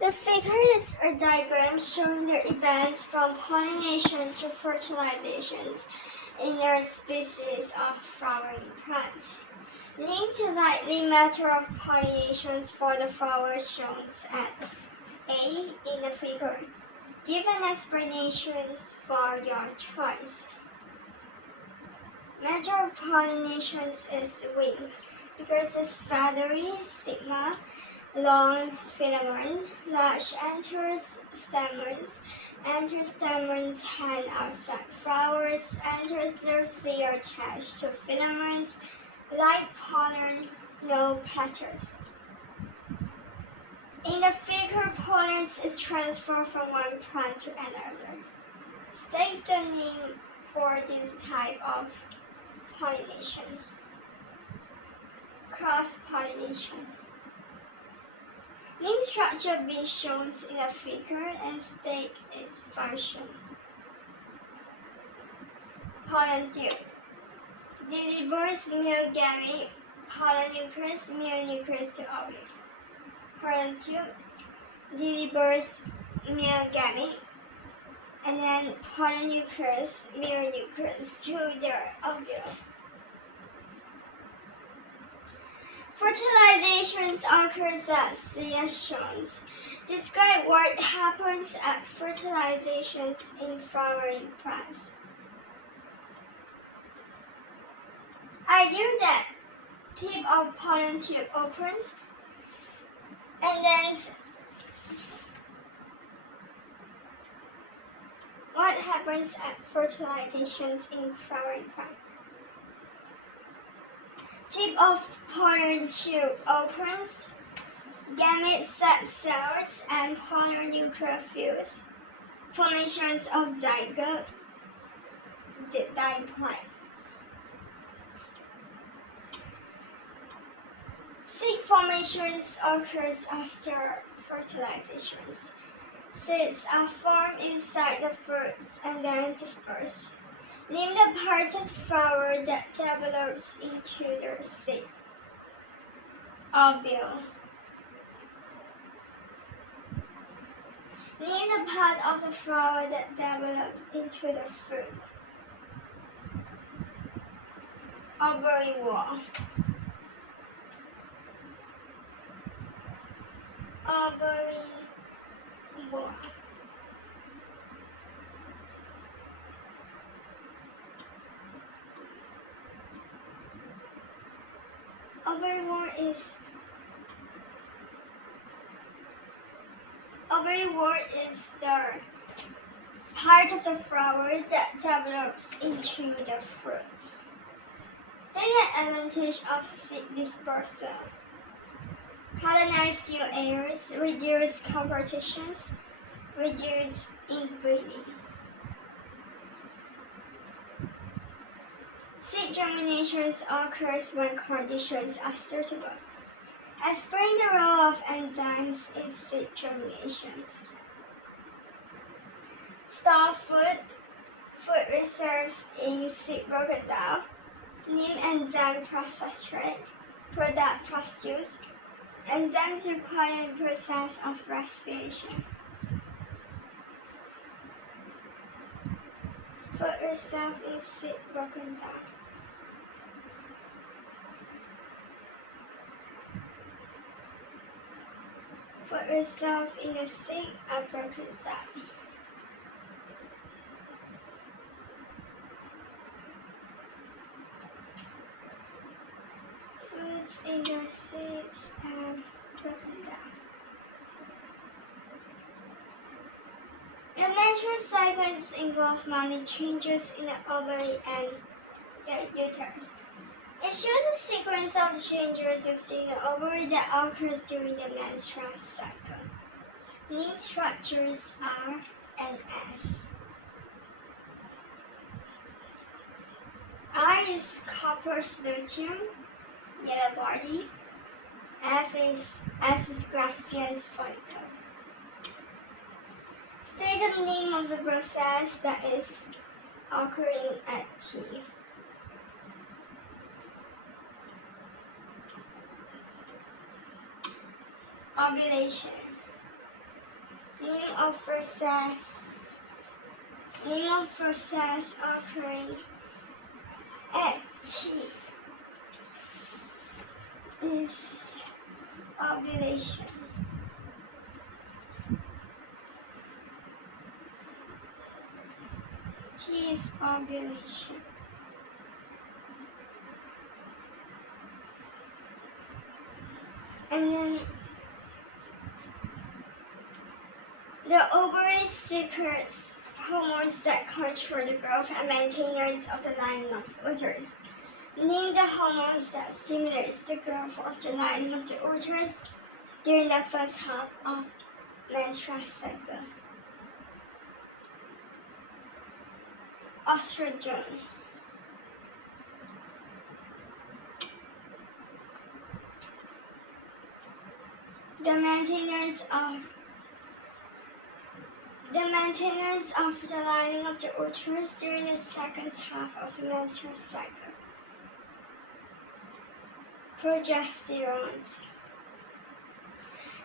The figure is a diagram showing the events from pollinations to fertilizations in the species of flowering plants. Link to likely matter of pollinations for the flowers shown at A in the figure. Give an explanations for your choice. Matter of pollinations is wing because it's feathery stigma, long filament, large anthers, stamens. Anthers hang outside flowers. Anthers loosely attached to filaments, like pollen, no petals. In the figure, pollen is transferred from one plant to another. State the name for this type of pollination. Cross-pollination. Name structure B shown in the figure and state its function. Pollen tube. Delivers male gamete, pollen nucleus, male nucleus to ovule. Pollen tube delivers male gamete and then pollen nucleus, male nucleus to the ovule. Fertilizations occurs at C as shown. Describe what happens at fertilizations in flowering plants. Ideal that tip of pollen tube opens and then what happens at fertilizations in flowering plants? Tip of pollen tube opens, gamete set cells and pollen nuclear fuse. Formations of zygote, diploid. Seed formations occurs after fertilizations. Seeds are formed inside the fruits and then dispersed. Name the part of the flower that develops into the seed. Ovule. Name the part of the flower that develops into the fruit. Ovary wall. Ovary wall. Ovary wall is the part of the flower that develops into the fruit. Second advantage of seed dispersal. Colonize new areas, reduce competitions, reduce inbreeding. Seed germinations occurs when conditions are suitable. Explain the role of enzymes in seed germinations. Store food reserve in seed broken down. Name enzyme process rate, product produce. Enzymes require the process of respiration. Food reserve in seed broken down. Food reserve in the seed are broken down. Foods in the seeds are broken down. The menstrual cycles involve many changes in the ovary and the uterus. It shows a sequence of changes within the ovary that occurs during the menstrual cycle. Name structures R and S. R is copper luteum, yellow body. S is Graafian follicle. State the name of the process that is occurring at T. Ovulation. Name of process occurring at T is ovulation. T is ovulation. And then the ovary secretes hormones that control the growth and maintenance of the lining of uterus. Name the hormones that stimulates the growth of the lining of the uterus during the first half of menstrual cycle. Estrogen. The maintenance of the lining of the uterus during the second half of the menstrual cycle. Progesterone.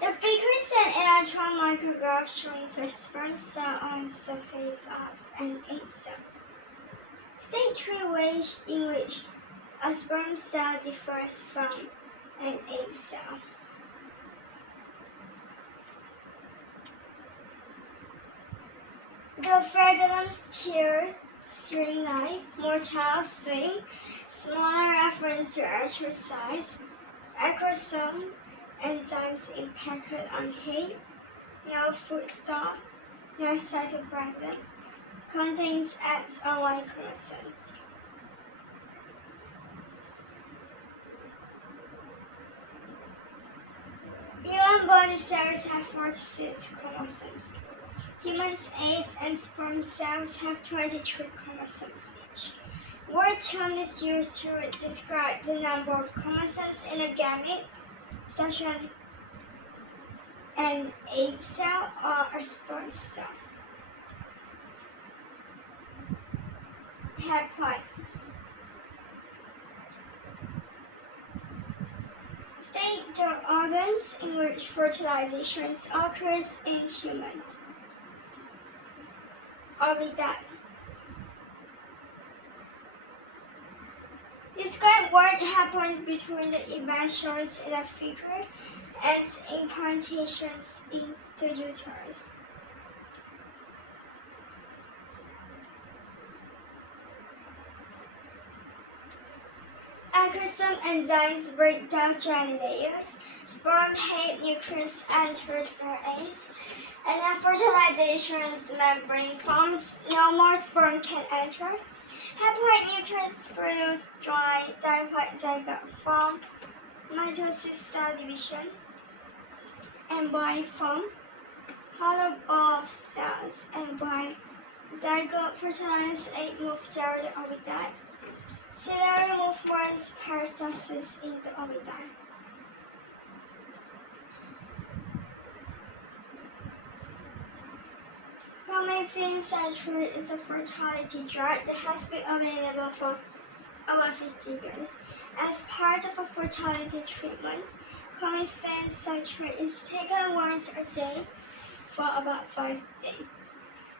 The figure is an electron micrograph showing the sperm cell on the surface of an egg cell. State three ways in which a sperm cell differs from an egg cell. The Fragelum's tear, string-like, motile swing, smaller reference to exercise, acrosome, enzymes impacted on height, no food stop, no cytoplasm, contains X or Y chromosome. Human body cells have 46 chromosomes. Humans' eggs and sperm cells have 23 chromosomes each. Word term is used to describe the number of chromosomes in a gamete, such as an egg cell or a sperm cell. Haploid. State the organs in which fertilization occurs in humans. Oviduct. Describe what happens between the event shown in the figure and implantations in the uterus. Acrosome enzymes break down genitals, sperm head nucleus enters the eggs, and then fertilization's membrane forms, no more sperm can enter. Haploid nucleus fruits dry diploid zygote form, mitosis cell division, and by form, hollow ball of cells, and by zygote fertilized egg move toward the oviduct. Ciliary movements peristalsis in the oviduct. Clomiphene citrate is a fertility drug that has been available for over 50 years. As part of a fertility treatment, clomiphene citrate is taken once a day for about 5 days.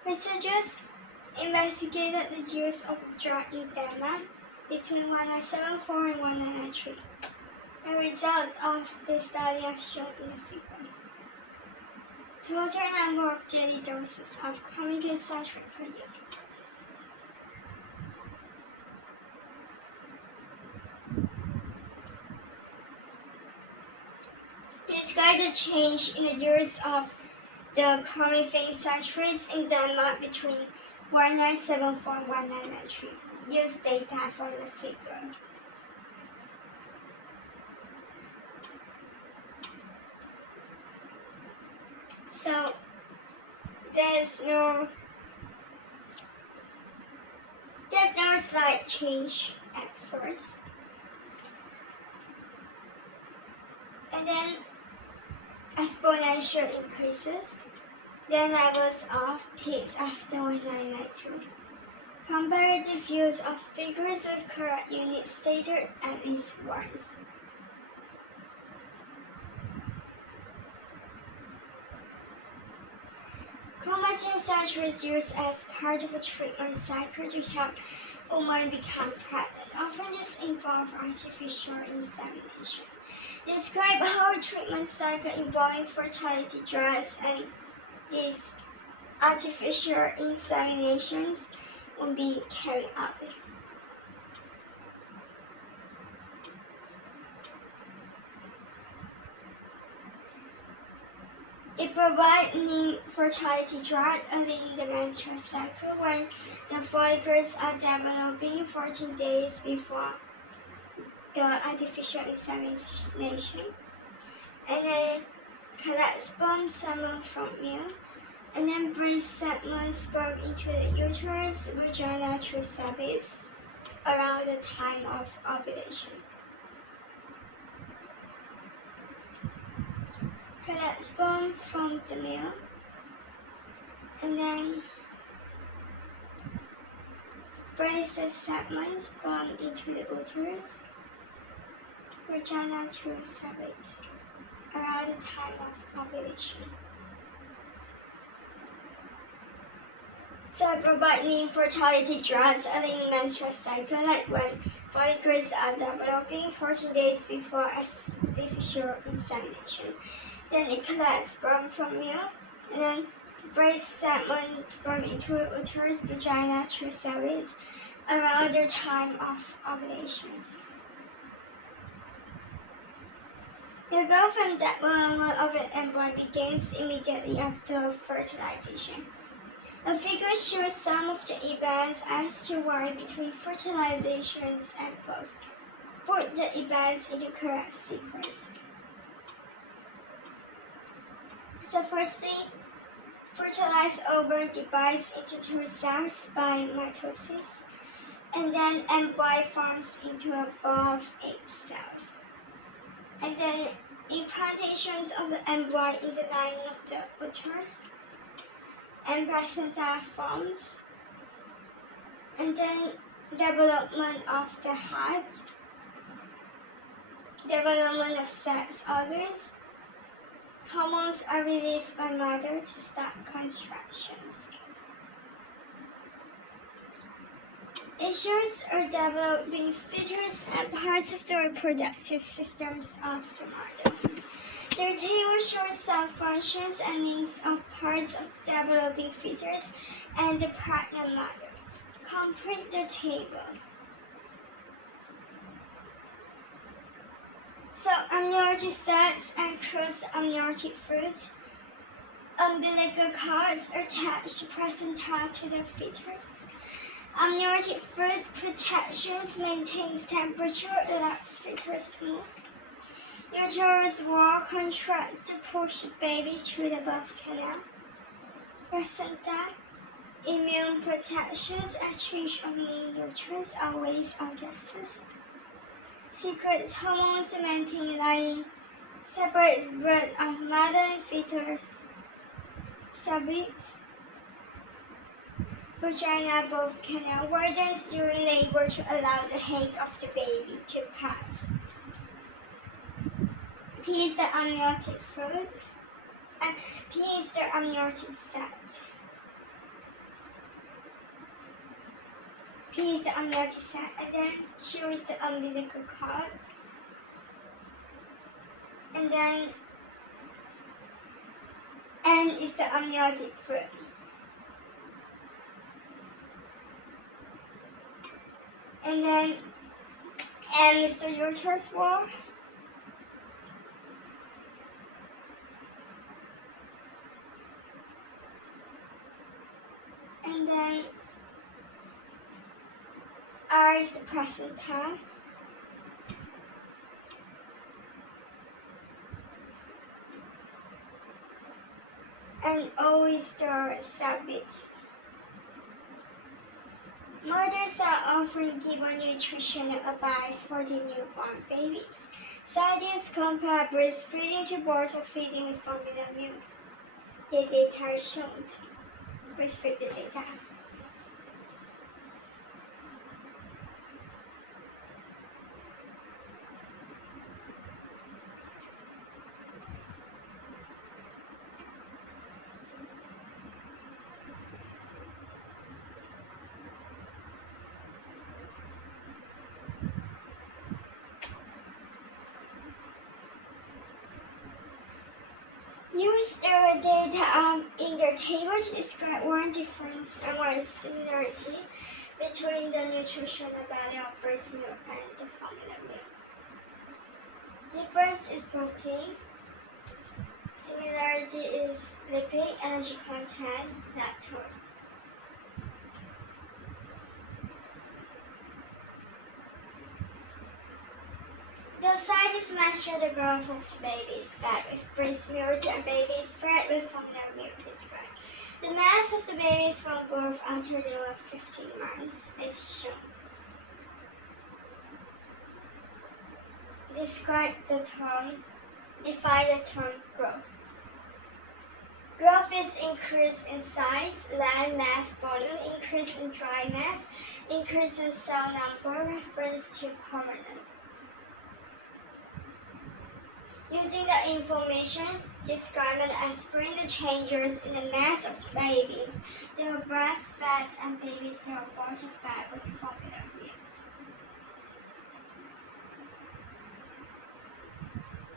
Researchers investigated the use of the drug in Denmark between 1974 and 1993. The results of this study are shown in the figure. Total number of daily doses of clomiphene citrate per year. Describe the change in the use of the clomiphene citrates in Denmark between 1974 and 1993. Use data from the figure. So there's no slight change at first, and then exponential increases, then levels of peaks after 1992. Comparative use of figures with correct unit stated at least once. Implanting such is used as part of a treatment cycle to help women become pregnant. Often this involves artificial insemination. Describe how a treatment cycle involving fertility drugs and these artificial inseminations will be carried out. It provides new fertility drugs early in the menstrual cycle when the follicles are developing 14 days before the artificial insemination, and then collect semen from milk, and then bring sperm into the uterus, vagina through cervix around the time of ovulation. Collect sperm from the milk, and then bring the sperm into the uterus, vagina through cervix around the time of ovulation. So providing fertility drugs early in menstrual cycle, like when follicles are developing 14 days before artificial insemination. Then it collects sperm from milk, and then brings sperm into uterus, vagina through cervix around the time of ovulations. The growth and development of an embryo begins immediately after fertilization. The figure shows some of the events as to vary between fertilizations and birth. Put the events in the correct sequence. So firstly, fertilized ovum divides into two cells by mitosis, and then embryo forms into a ball of 8 cells. And then implantations of the embryo in the lining of the uterus, and placenta forms, and then development of the heart, development of sex organs. Hormones are released by mother to start contractions. Issues are developing fetus and parts of the reproductive systems of the mother. The table shows some functions and names of parts of the developing fetus and the pregnant mother. Complete the table. So amniotic sacs and cross amniotic fluids. Umbilical cords attach the placenta to the fetus. Amniotic fluid protections maintains temperature, allows fetus to move. Uterus wall contracts to push the baby through the birth canal. Placenta, immune protections, exchange of main nutrients are waste or gases. Secrets hormones to maintain lining, separates blood of mother and fetus, cervix, vagina, both canal, wardens during labor to allow the head of the baby to pass. P is the amniotic fluid, and P is the amniotic sac. P is the amniotic sac, and then Q is the umbilical cord, and then N is the amniotic fluid. And then M is the uterus wall. And then R is the placenta. And O is the cervix. Mothers are often given nutritional advice for the newborn babies. Scientists compare breastfeeding to bottle feeding with formula milk. The data shows breastfeed the data. their data in their table to describe one difference and one similarity between the nutritional value of breast milk and the formula milk. Difference is protein, similarity is lipid, energy content, lactose. The scientists measure the growth of the baby's fat with breast milk and baby's fat with formula milk described. The mass of the babies from birth until they were 15 months is shown. Define the term growth. Growth is increase in size, land mass, volume, increase in dry mass, increase in cell number, reference to permanent. Using the information described and explain the changes in the mass of the babies, their breast fats and babies their water fat with formula milk.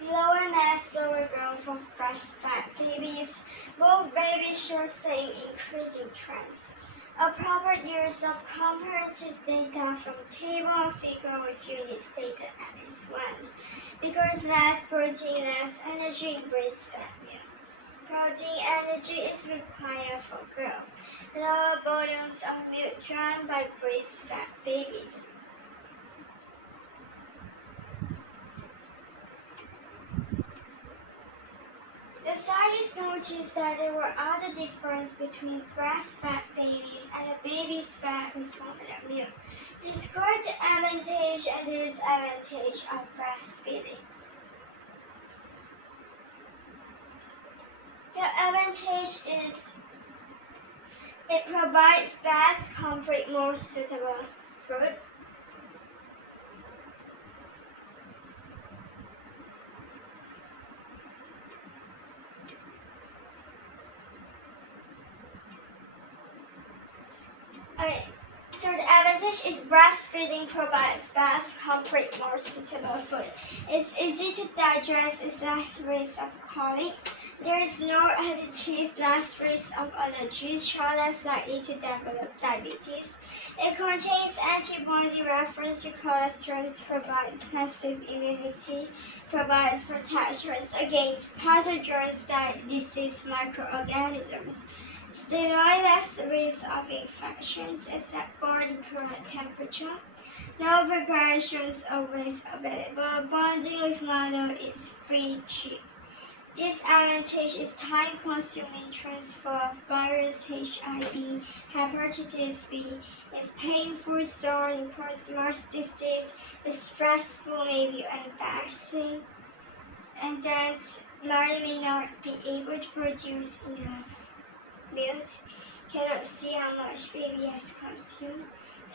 Lower mass, lower growth of breastfed babies. Both babies show same increasing trends. A proper use of comparative data from table or figure with units data at its once, because less protein, less energy in breastfed milk. Protein energy is required for growth. Lower volumes of milk drawn by breastfed babies. The scientists noticed that there were other differences between breastfed babies and the babies fed with formula milk. Describe the advantage and disadvantage of breastfeeding. The advantage is it provides best, complete, more suitable food. So the advantage is breastfeeding provides best, complete, more suitable food. It's easy to digest, it's less risk of colic. There is no additive, less risk of allergies, child less likely to develop diabetes. It contains antibody reference to cholesterol, provides passive immunity, provides protections against pathogens like disease microorganisms. Steroid less risk of infections except for the current temperature. No preparations always available. Bonding with mother is free cheap. Disadvantage is time-consuming transfer of virus HIV, hepatitis B. It's painful, storing post-mortem disease. It's stressful, maybe embarrassing, and that mother may not be able to produce enough milk, cannot see how much baby has consumed.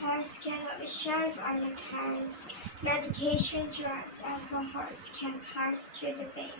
Tests cannot be shared with other parents. Medication, drugs, alcohols can pass to the baby.